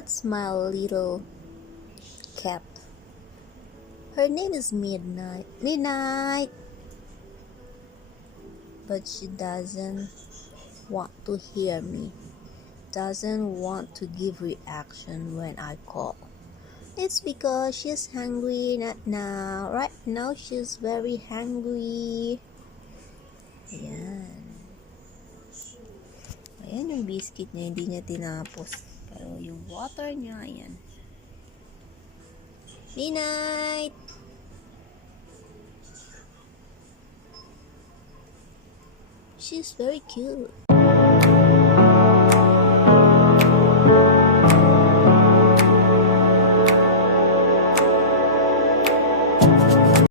That's my little cat. Her name is Midnight. Midnight! But she doesn't want to hear me. Doesn't want to give reaction when I call. It's because she's hungry now. Right now, she's very hungry. Ayan. Ayan yung biscuit niya, hindi niya tinapos. Pero yung water niya, ayan. Midnight! She's very cute.